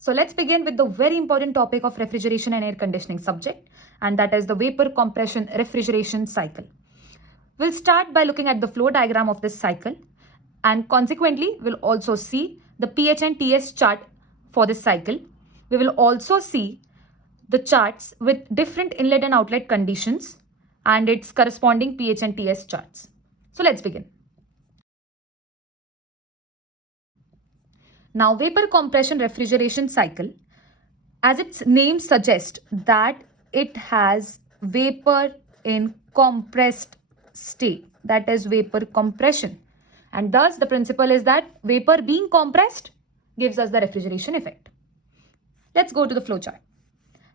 So let's begin with the very important topic of refrigeration and air conditioning subject, and that is the vapor compression refrigeration cycle. We'll start by looking at the flow diagram of this cycle, and consequently we'll also see the pH and TS chart for this cycle. We will also see the charts with different inlet and outlet conditions and its corresponding pH and TS charts. So let's begin. Now, vapor compression refrigeration cycle, as its name suggests, that it has vapor in compressed state, that is vapor compression. And thus the principle is that vapor being compressed gives us the refrigeration effect. Let's go to the flow chart.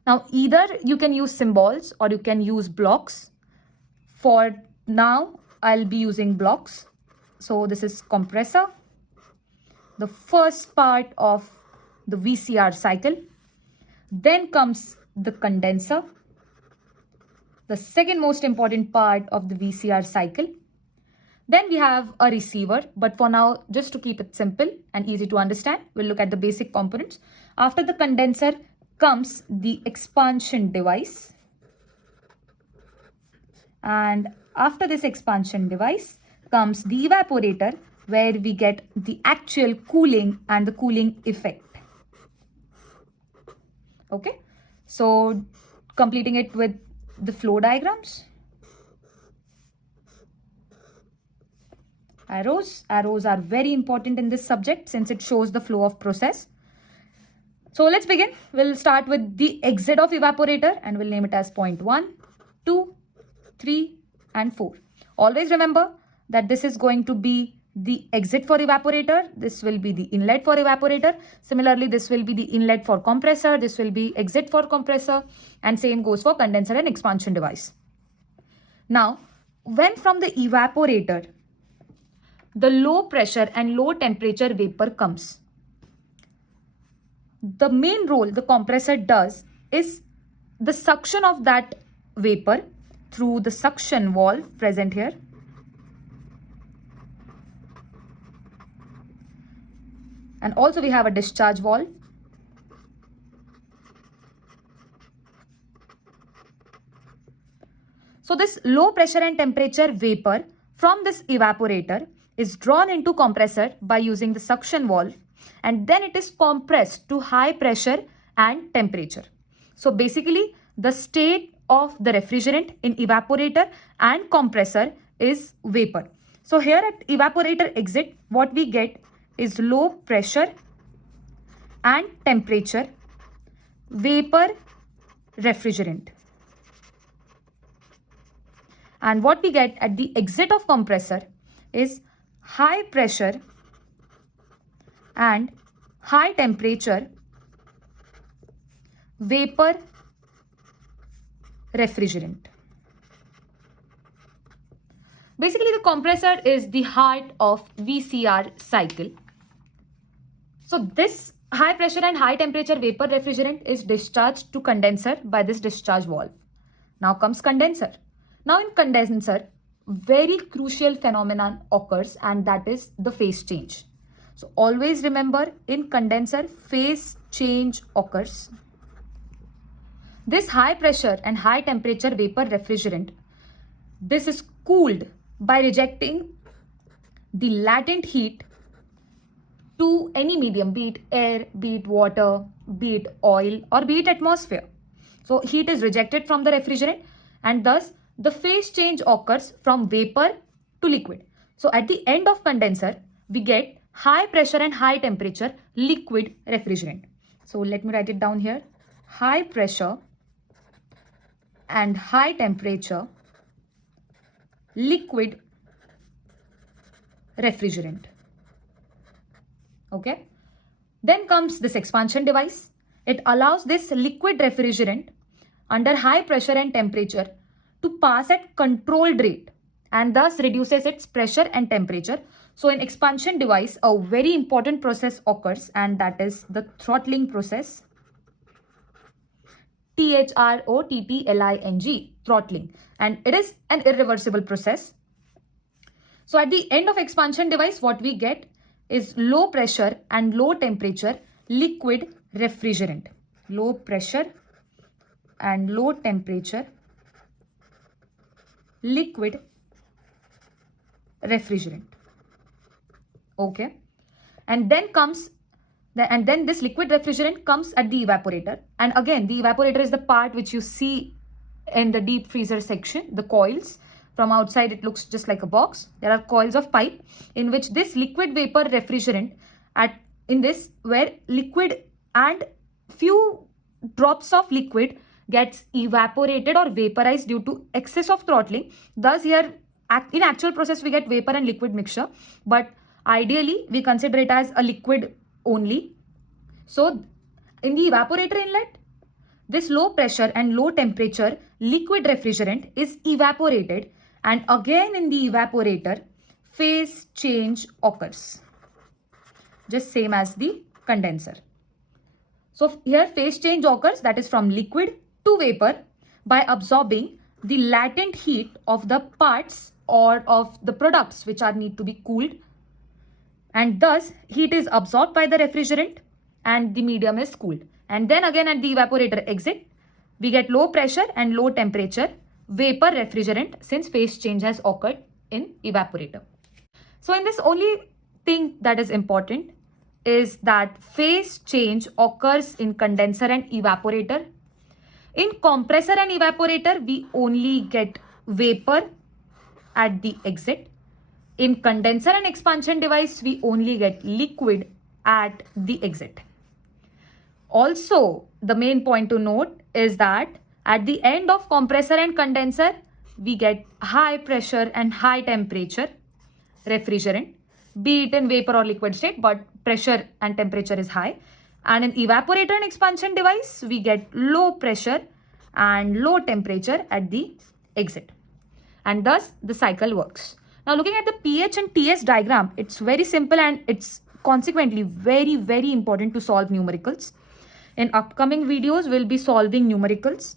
Now, either you can use symbols or you can use blocks. For now, I'll be using blocks. So this is compressor, the first part of the VCR cycle. Then comes the condenser, the second most important part of the VCR cycle. Then we have a receiver, but for now, just to keep it simple and easy to understand, we'll look at the basic components. After the condenser comes the expansion device. And after this expansion device comes the evaporator, where we get the actual cooling and the cooling effect. Okay, so completing it with the flow diagrams. Arrows are very important in this subject since it shows the flow of process. So let's begin. We'll start with the exit of evaporator and we'll name it as point 1, 2, 3 and 4. Always remember that this is going to be the exit for evaporator. This will be the inlet for evaporator. Similarly, this will be the inlet for compressor. This will be exit for compressor, and same goes for condenser and expansion device. Now, when from the evaporator, the low pressure and low temperature vapor comes, the main role the compressor does is the suction of that vapor through the suction valve present here. And also we have a discharge valve. So this low pressure and temperature vapor from this evaporator is drawn into compressor by using the suction valve, and then it is compressed to high pressure and temperature. So basically the state of the refrigerant in evaporator and compressor is vapor. So here at evaporator exit, what we get is low pressure and temperature vapor refrigerant. And what we get at the exit of compressor is high pressure and high temperature vapor refrigerant. Basically, the compressor is the heart of VCR cycle. So this high pressure and high temperature vapor refrigerant is discharged to condenser by this discharge valve. Now comes condenser. Now in condenser, very crucial phenomenon occurs, and that is the phase change. So always remember, in condenser, phase change occurs. This high pressure and high temperature vapor refrigerant, this is cooled by rejecting the latent heat to any medium, be it air, be it water, be it oil, or be it atmosphere. So heat is rejected from the refrigerant, and thus the phase change occurs from vapor to liquid. So at the end of condenser, we get high pressure and high temperature liquid refrigerant. So let me write it down here. High pressure and high temperature liquid refrigerant. Okay. Then comes this expansion device. It allows this liquid refrigerant under high pressure and temperature to pass at controlled rate and thus reduces its pressure and temperature. So in expansion device, a very important process occurs, and that is the throttling process. THROTTLING, throttling, and it is an irreversible process. So at the end of expansion device, what we get is low pressure and low temperature liquid refrigerant, low pressure and low temperature liquid refrigerant. Okay, and then this liquid refrigerant comes at the evaporator, and again the evaporator is the part which you see in the deep freezer section, the coils. From outside it looks just like a box. There are coils of pipe in which this liquid vapor refrigerant in this where liquid and few drops of liquid gets evaporated or vaporized due to excess of throttling. Thus here in actual process we get vapor and liquid mixture, but ideally we consider it as a liquid only. So in the evaporator inlet, this low pressure and low temperature liquid refrigerant is evaporated, and again in the evaporator phase change occurs, just same as the condenser. So here phase change occurs, that is from liquid to vapor, by absorbing the latent heat of the parts or of the products which are need to be cooled, and thus heat is absorbed by the refrigerant and the medium is cooled. And then again at the evaporator exit, we get low pressure and low temperature vapor refrigerant since phase change has occurred in evaporator. So in this, only thing that is important is that phase change occurs in condenser and evaporator. In compressor and evaporator, we only get vapor at the exit. In condenser and expansion device, we only get liquid at the exit. Also, the main point to note is that at the end of compressor and condenser, we get high pressure and high temperature refrigerant, be it in vapor or liquid state, but pressure and temperature is high. And in evaporator and expansion device, we get low pressure and low temperature at the exit. And thus the cycle works. Now looking at the pH and TS diagram, it's very simple and it's consequently very, very important to solve numericals. In upcoming videos, we'll be solving numericals.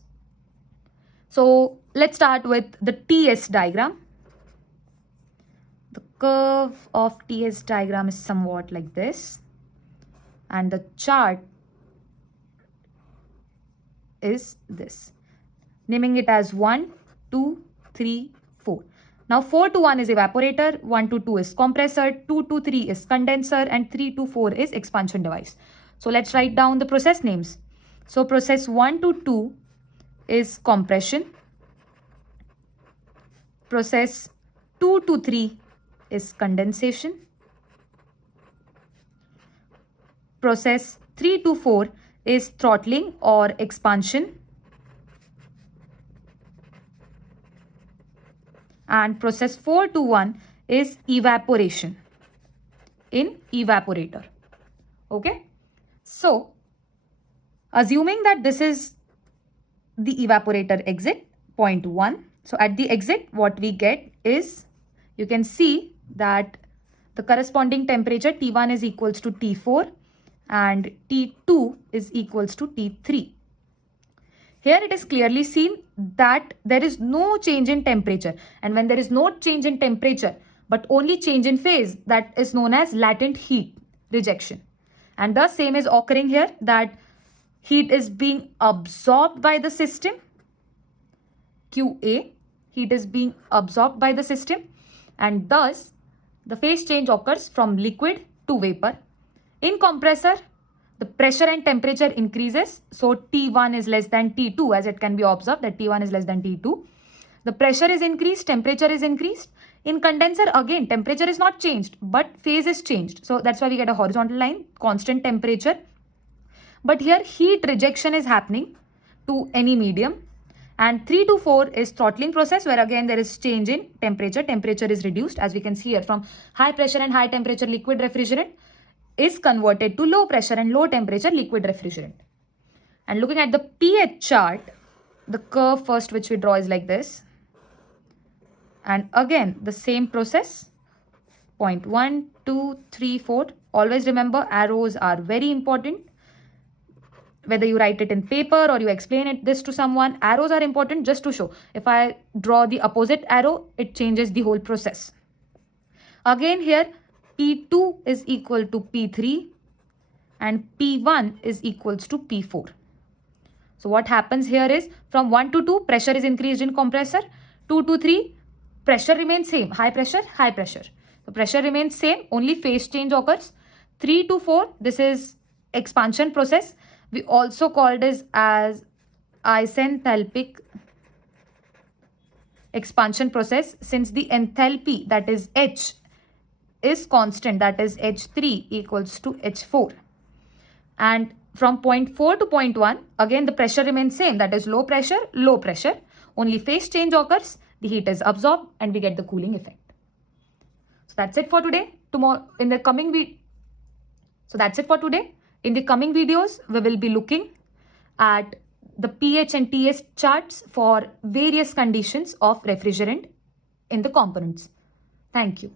So let's start with the TS diagram. The curve of TS diagram is somewhat like this, and the chart is this, naming it as 1, 2, 3, 4. Now 4 to 1 is evaporator, 1 to 2 is compressor, 2 to 3 is condenser, and 3 to 4 is expansion device. So let's write down the process names. So process 1 to 2 is compression. Process 2 to 3 is condensation. Process 3 to 4 is throttling or expansion. And process 4 to 1 is evaporation in evaporator. Okay. So assuming that this is the evaporator exit, point 1. So at the exit, what we get is, you can see that the corresponding temperature T1 is equals to T4 and T2 is equals to T3. Here it is clearly seen that there is no change in temperature, and when there is no change in temperature but only change in phase, that is known as latent heat rejection. And the same is occurring here, that heat is being absorbed by the system, QA, heat is being absorbed by the system, and thus the phase change occurs from liquid to vapor. In compressor, the pressure and temperature increases, so T1 is less than T2, as it can be observed that T1 is less than T2. The pressure is increased, temperature is increased. In condenser, again, temperature is not changed, but phase is changed. So that's why we get a horizontal line, constant temperature. But here heat rejection is happening to any medium. And 3 to 4 is throttling process, where again there is change in temperature. Temperature is reduced, as we can see here, from high pressure and high temperature liquid refrigerant is converted to low pressure and low temperature liquid refrigerant. And looking at the pH chart, the curve first which we draw is like this. And again the same process, point 1, 2, 3, 4. Always remember, arrows are very important. Whether you write it in paper or you explain this to someone, arrows are important just to show. If I draw the opposite arrow, it changes the whole process. Again here, P2 is equal to P3 and P1 is equals to P4. So what happens here is from 1 to 2 pressure is increased in compressor, 2 to 3 pressure remains same, high pressure, high pressure. The pressure remains same, only phase change occurs. 3 to 4, this is expansion process. We also call this as isenthalpic expansion process, since the enthalpy, that is H, is constant, that is H3 equals to H4. And from point 4 to point 1, again the pressure remains same, that is low pressure, low pressure. Only phase change occurs, the heat is absorbed and we get the cooling effect. So that's it for today. In the coming videos, we will be looking at the pH and TS charts for various conditions of refrigerant in the components. Thank you.